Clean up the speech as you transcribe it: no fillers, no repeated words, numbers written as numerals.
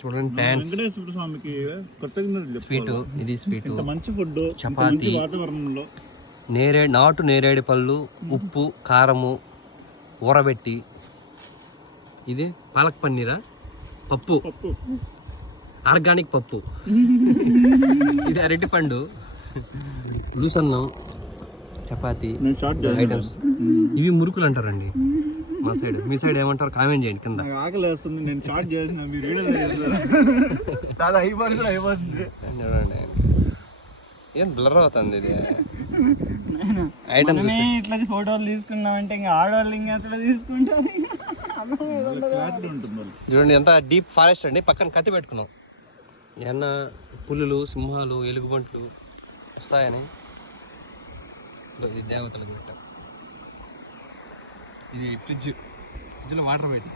చూడండి ప్యాన్స్, వెంకటేశ్వర స్వామికి స్వీట్, ఇది స్వీట్, మంచి ఫుడ్, చపాతి, వాతావరణంలో నాటు నేరేడు పళ్ళు, ఉప్పు, కారము ఊరబెట్టి, ఇది పాలక్ పన్నీరా, పప్పు, ఆర్గానిక్ పప్పు, ఇది అరటిపండు, లూసన్నం, చపాతి ఐటమ్స్. ఇవి మురుకులు అంటారండి మా సైడ్. మీ సైడ్ ఏమంటారు కామెంట్ చేయండి కింద. ఆకలి వేస్తుంది, నేను షార్ట్ చేసిన మీరు చాలా అయిపోయి కూడా అయిపోతుంది. ఏం బ్లర్ అవుతుంది ఇది ఐటమ్స్. ఇట్లా ఫోటోలు తీసుకున్నామంటే ఇంకా ఆడవాళ్ళు ఇంకా అట్లా తీసుకుంటారు. చూడండి ఎంత డీప్ ఫారెస్ట్ అండి. పక్కన కత్తి పెట్టుకున్నాం, ఏమన్నా పులులు, సింహాలు, ఎలుగుబంట్లు వస్తాయని. ఇది దేవతలకు పెట్టాం. ఇది ఫ్రిడ్జ్లో వాటర్ పెట్టి